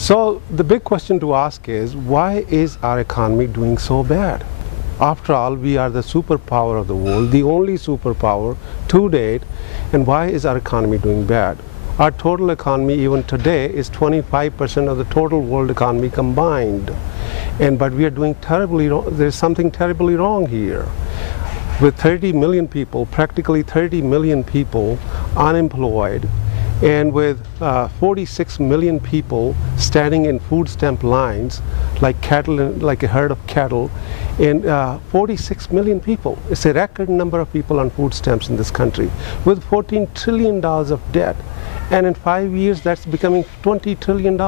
So the big question to ask is, why is our economy doing so bad? After all, we are the superpower of the world, the only superpower to date, and why is our economy doing bad? Our total economy even today is 25% of the total world economy combined. But we are doing terribly wrong. There's something terribly wrong here. With 30 million people, practically 30 million people unemployed, and with 46 million people standing in food stamp lines like cattle, like a herd of cattle, and 46 million people. It's a record number of people on food stamps in this country, with $14 trillion of debt. And in 5 years, that's becoming $20 trillion.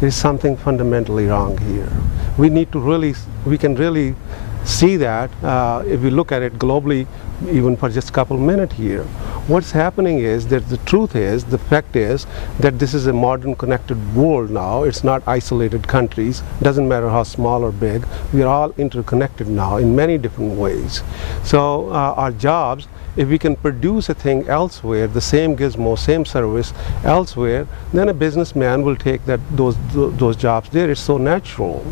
There's something fundamentally wrong here. We can really see that if we look at it globally, even for just a couple minutes here. What's happening is that the fact is that this is a modern connected world now. It's not isolated countries. Doesn't matter how small or big. We are all interconnected now in many different ways. So our jobs, if we can produce a thing elsewhere, the same gizmo, same service elsewhere, then a businessman will take those jobs there. It's so natural.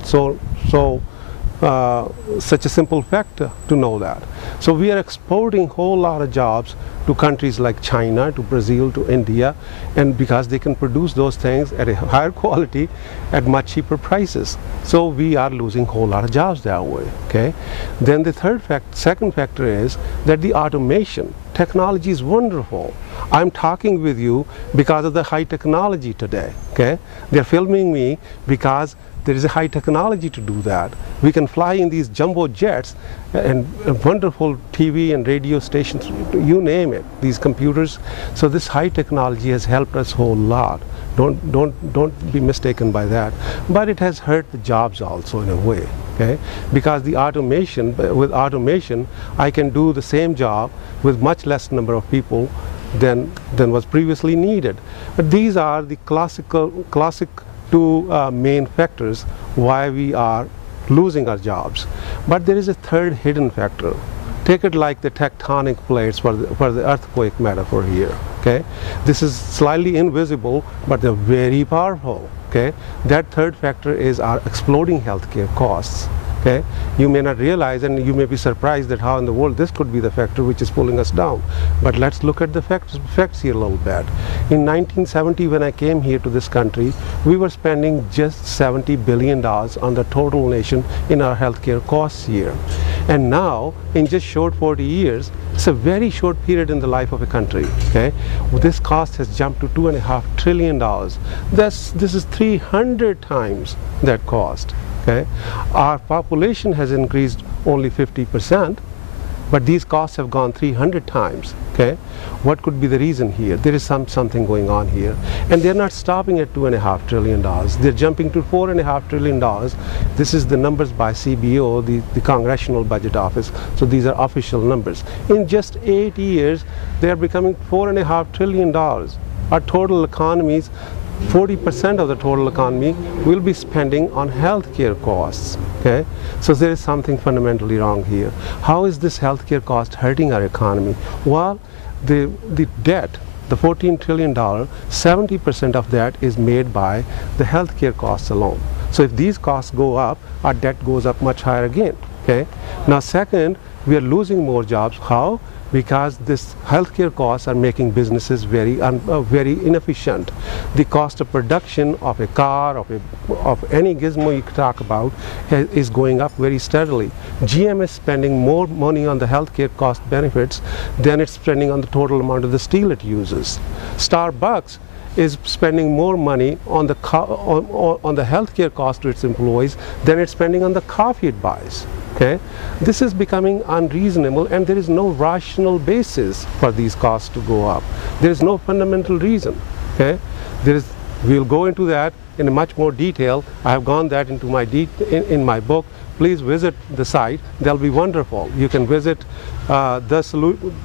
Such a simple fact to know that. So we are exporting a whole lot of jobs to countries like China, to Brazil, to India, and because they can produce those things at a higher quality at much cheaper prices. So we are losing a whole lot of jobs that way. Okay. Then the second factor is that the automation. Technology is wonderful. I'm talking with you because of the high technology today. Okay. They're filming me because there is a high technology to do that. We can fly in these jumbo jets and wonderful TV and radio stations, you name it, these computers. So this high technology has helped us a whole lot. Don't be mistaken by that. But it has hurt the jobs also in a way, okay? Because with automation, I can do the same job with much less number of people than was previously needed. But these are the classic two main factors why we are losing our jobs. But there is a third hidden factor. Take it like the tectonic plates for the earthquake metaphor here. Okay, this is slightly invisible, but they're very powerful. Okay, that third factor is our exploding healthcare costs. Okay, you may not realize, and you may be surprised at how in the world this could be the factor which is pulling us down. But let's look at the facts here a little bit. In 1970, when I came here to this country, we were spending just $70 billion on the total nation in our healthcare costs here. And now, in just short 40 years, it's a very short period in the life of a country. Okay, this cost has jumped to $2.5 trillion. This is 300 times that cost. Okay, our population has increased only 50%, but these costs have gone 300 times. Okay, what could be the reason here? There is something going on here, and they're not stopping at $2.5 trillion. They're jumping to $4.5 trillion. This is the numbers by CBO, the Congressional Budget Office. So these are official numbers. In just 8 years, they are becoming $4.5 trillion. Our total economies, 40% of the total economy will be spending on healthcare costs. Okay, so there is something fundamentally wrong here. How is this healthcare cost hurting our economy? Well, the debt, the $14 trillion, 70% of that is made by the healthcare costs alone. So if these costs go up, our debt goes up much higher again. Okay. Now, second, we are losing more jobs. How? Because this healthcare costs are making businesses very inefficient. The cost of production of a car, of any gizmo you could talk about, is going up very steadily. GM is spending more money on the healthcare cost benefits than it's spending on the total amount of the steel it uses. Starbucks is spending more money on the healthcare cost to its employees than it's spending on the coffee it buys. Okay, this is becoming unreasonable, and there is no rational basis for these costs to go up. There is no fundamental reason. Okay, we'll go into that in much more detail. I have gone that into in my book. Please visit the site. They'll be wonderful. You can visit the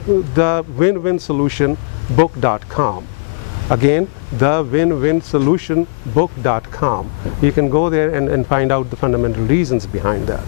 winwinsolutionbook.com. Again, the winwinsolutionbook.com. You can go there and find out the fundamental reasons behind that.